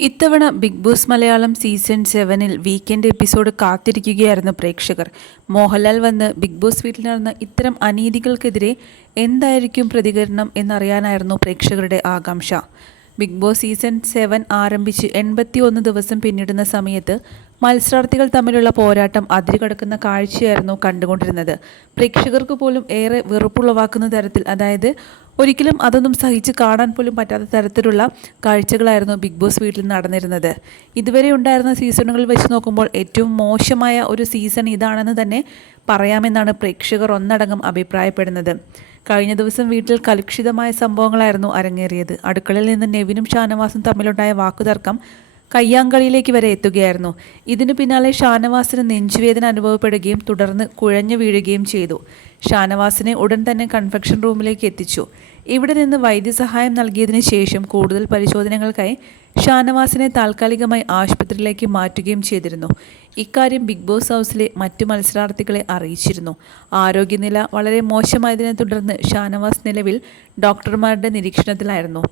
ഇത്തവണ Bigg Boss Malayalam season സെവനിൽ weekend episode കാത്തിരിക്കുകയായിരുന്നു പ്രേക്ഷകർ. മോഹൻലാൽ വന്ന് ബിഗ് ബോസ് വീട്ടിൽ നടന്ന ഇത്തരം അനീതികൾക്കെതിരെ എന്തായിരിക്കും പ്രതികരണം എന്നറിയാനായിരുന്നു പ്രേക്ഷകരുടെ ആകാംക്ഷ. ബിഗ് ബോസ് സീസൺ സെവൻ ആരംഭിച്ച് എൺപത്തി ഒന്ന് ദിവസം പിന്നിടുന്ന സമയത്ത് മത്സരാർത്ഥികൾ തമ്മിലുള്ള പോരാട്ടം അതിരുകടക്കുന്ന കാഴ്ചയായിരുന്നു കണ്ടുകൊണ്ടിരുന്നത്. പ്രേക്ഷകർക്ക് പോലും ഏറെ വെറുപ്പുളവാക്കുന്ന തരത്തിൽ അതായത് ഒരിക്കലും അതൊന്നും സഹിച്ച് കാണാൻ പോലും പറ്റാത്ത തരത്തിലുള്ള കാഴ്ചകളായിരുന്നു ബിഗ് ബോസ് വീട്ടിൽ നടന്നിരുന്നത്. ഇതുവരെ ഉണ്ടായിരുന്ന സീസണുകൾ വെച്ച് നോക്കുമ്പോൾ ഏറ്റവും മോശമായ ഒരു സീസൺ ഇതാണെന്ന് തന്നെ പറയാമെന്നാണ് പ്രേക്ഷകർ ഒന്നടങ്കം അഭിപ്രായപ്പെടുന്നത്. കഴിഞ്ഞ ദിവസം വീട്ടിൽ കലുഷിതമായ സംഭവങ്ങളായിരുന്നു അരങ്ങേറിയത്. അടുക്കളയിൽ നിന്ന് നെവിനും ഷാനവാസും തമ്മിലുണ്ടായ വാക്കുതർക്കം കയ്യാങ്കളിയിലേക്ക് വരെ എത്തുകയായിരുന്നു. ഇതിനു പിന്നാലെ ഷാനവാസിന് നെഞ്ചുവേദന അനുഭവപ്പെടുകയും തുടർന്ന് കുഴഞ്ഞു വീഴുകയും ചെയ്തു. ഷാനവാസിനെ ഉടൻ തന്നെ കൺഫെക്ഷൻ റൂമിലേക്ക് എത്തിച്ചു. ഇവിടെ നിന്ന് വൈദ്യസഹായം നൽകിയതിനു ശേഷം കൂടുതൽ പരിശോധനകൾക്കായി ഷാനവാസിനെ താൽക്കാലികമായി ആശുപത്രിയിലേക്ക് മാറ്റുകയും ചെയ്തിരുന്നു. ഇക്കാര്യം ബിഗ് ബോസ് ഹൗസിലെ മറ്റു മത്സരാർത്ഥികളെ അറിയിച്ചിരുന്നു. ആരോഗ്യനില വളരെ മോശമായതിനെ തുടർന്ന് ഷാനവാസ് നിലവിൽ ഡോക്ടർമാരുടെ നിരീക്ഷണത്തിലായിരുന്നു.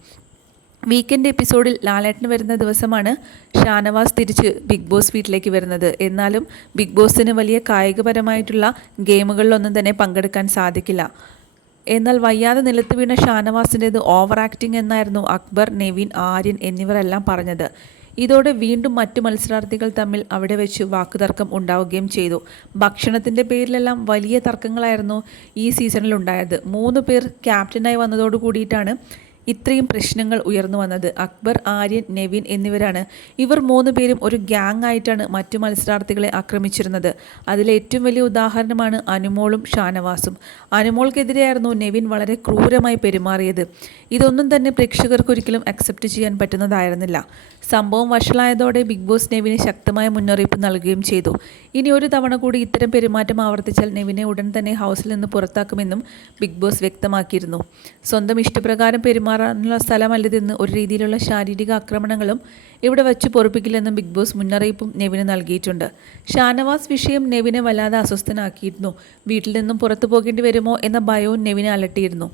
വീക്കെൻഡ് എപ്പിസോഡിൽ ലാലേട്ടൻ വരുന്ന ദിവസമാണ് ഷാനവാസ് തിരിച്ച് ബിഗ് ബോസ് വീട്ടിലേക്ക് വരുന്നത്. എന്നാലും ബിഗ് ബോസിന് വലിയ കായികപരമായിട്ടുള്ള ഗെയിമുകളിലൊന്നും തന്നെ പങ്കെടുക്കാൻ സാധിക്കില്ല. എന്നാൽ വയ്യാതെ നിലത്ത് വീണ ഷാനവാസിന്റേത് ഓവർ ആക്ടിംഗ് എന്നായിരുന്നു അക്ബർ നെവിൻ ആര്യൻ എന്നിവരെല്ലാം പറഞ്ഞത്. ഇതോടെ വീണ്ടും മറ്റു മത്സരാർത്ഥികൾ തമ്മിൽ അവിടെ വെച്ച് വാക്കുതർക്കം ഉണ്ടാവുകയും ചെയ്തു. ഭക്ഷണത്തിന്റെ പേരിലെല്ലാം വലിയ തർക്കങ്ങളായിരുന്നു ഈ സീസണിൽ ഉണ്ടായത് മൂന്ന് പേർ ക്യാപ്റ്റനായി വന്നതോടു കൂടിയിട്ടാണ് ഇത്രയും പ്രശ്നങ്ങൾ ഉയർന്നു വന്നത്. അക്ബർ ആര്യൻ നെവിൻ എന്നിവരാണ്. ഇവർ മൂന്ന് പേരും ഒരു ഗ്യാങ് ആയിട്ടാണ് മറ്റു മത്സരാർത്ഥികളെ ആക്രമിച്ചിരുന്നത്. അതിലെ ഏറ്റവും വലിയ ഉദാഹരണമാണ് അനുമോളും ഷാനവാസും. അനുമോൾക്കെതിരെയായിരുന്നു നെവിൻ വളരെ ക്രൂരമായി പെരുമാറിയത്. ഇതൊന്നും തന്നെ പ്രേക്ഷകർക്ക് ഒരിക്കലും അക്സെപ്റ്റ് ചെയ്യാൻ പറ്റുന്നതായിരുന്നില്ല. സംഭവം വഷളായതോടെ ബിഗ് ബോസ് നെവിന് ശക്തമായ മുന്നറിയിപ്പ് നൽകുകയും ചെയ്തു. ഇനി ഒരു തവണ കൂടി ഇത്തരം പെരുമാറ്റം ആവർത്തിച്ചാൽ നെവിനെ ഉടൻ തന്നെ ഹൗസിൽ നിന്ന് പുറത്താക്കുമെന്നും ബിഗ് ബോസ് വ്യക്തമാക്കിയിരുന്നു. സ്വന്തം ഇഷ്ടപ്രകാരം പെരുമാറാനുള്ള സ്ഥലമല്ലതെന്ന് ഒരു രീതിയിലുള്ള ശാരീരിക ആക്രമണങ്ങളും ഇവിടെ വച്ച് പൊറപ്പിക്കില്ലെന്നും ബിഗ് ബോസ് മുന്നറിയിപ്പും നെവിന് നൽകിയിട്ടുണ്ട്. ഷാനവാസ് വിഷയം നെവിനെ വല്ലാതെ അസ്വസ്ഥനാക്കിയിരുന്നു. വീട്ടിൽ നിന്നും പുറത്തു പോകേണ്ടി വരുമോ എന്ന ഭയവും നെവിനെ അലട്ടിയിരുന്നു.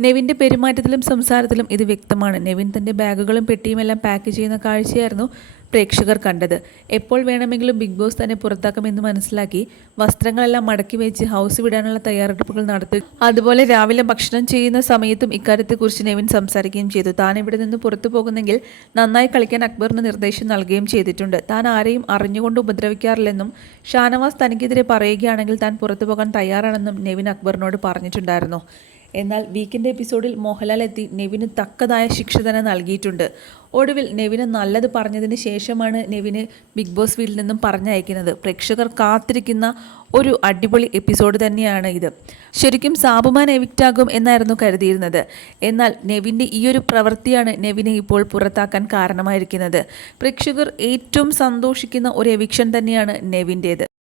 നെവിന്റെ പെരുമാറ്റത്തിലും സംസാരത്തിലും ഇത് വ്യക്തമാണ്. നെവിൻ തന്റെ ബാഗുകളും പെട്ടിയുമെല്ലാം പാക്ക് ചെയ്യുന്ന കാഴ്ചയായിരുന്നു പ്രേക്ഷകർ കണ്ടത്. എപ്പോൾ വേണമെങ്കിലും ബിഗ് ബോസ് തന്നെ പുറത്താക്കുമെന്ന് മനസ്സിലാക്കി വസ്ത്രങ്ങളെല്ലാം മടക്കി വെച്ച് ഹൗസ് വിടാനുള്ള തയ്യാറെടുപ്പുകൾ നടത്തി. അതുപോലെ രാവിലെ ഭക്ഷണം ചെയ്യുന്ന സമയത്തും ഇക്കാര്യത്തെക്കുറിച്ച് നെവിൻ സംസാരിക്കുകയും ചെയ്തു. താൻ ഇവിടെ നിന്ന് പുറത്തു പോകുന്നെങ്കിൽ നന്നായി കളിക്കാൻ അക്ബറിന് നിർദ്ദേശം നൽകുകയും ചെയ്തിട്ടുണ്ട്. താൻ ആരെയും അറിഞ്ഞുകൊണ്ട് ഉപദ്രവിക്കാറില്ലെന്നും ഷാനവാസ് തനിക്കെതിരെ പറയുകയാണെങ്കിൽ താൻ പുറത്തു പോകാൻ തയ്യാറാണെന്നും നെവിൻ അക്ബറിനോട് പറഞ്ഞിട്ടുണ്ടായിരുന്നു. എന്നാൽ വീക്കെൻഡ് എപ്പിസോഡിൽ മോഹൻലാൽ എത്തി നെവിന് തക്കതായ ശിക്ഷ തന്നെ നൽകിയിട്ടുണ്ട്. ഒടുവിൽ നെവിന് നല്ലത് പറഞ്ഞതിന് ശേഷമാണ് നെവിന് ബിഗ് ബോസ് വീട്ടിൽ നിന്നും പറഞ്ഞയക്കുന്നത്. പ്രേക്ഷകർ കാത്തിരിക്കുന്ന ഒരു അടിപൊളി എപ്പിസോഡ് തന്നെയാണ് ഇത്. ശരിക്കും സാബുമാൻ എവിക്റ്റാകും എന്നായിരുന്നു കരുതിയിരുന്നത്. എന്നാൽ നെവിന്റെ ഈ ഒരു പ്രവൃത്തിയാണ് നെവിനെ ഇപ്പോൾ പുറത്താക്കാൻ കാരണമായിരിക്കുന്നത്. പ്രേക്ഷകർ ഏറ്റവും സന്തോഷിക്കുന്ന ഒരു എവിക്ഷൻ തന്നെയാണ് നെവിന്റേത്.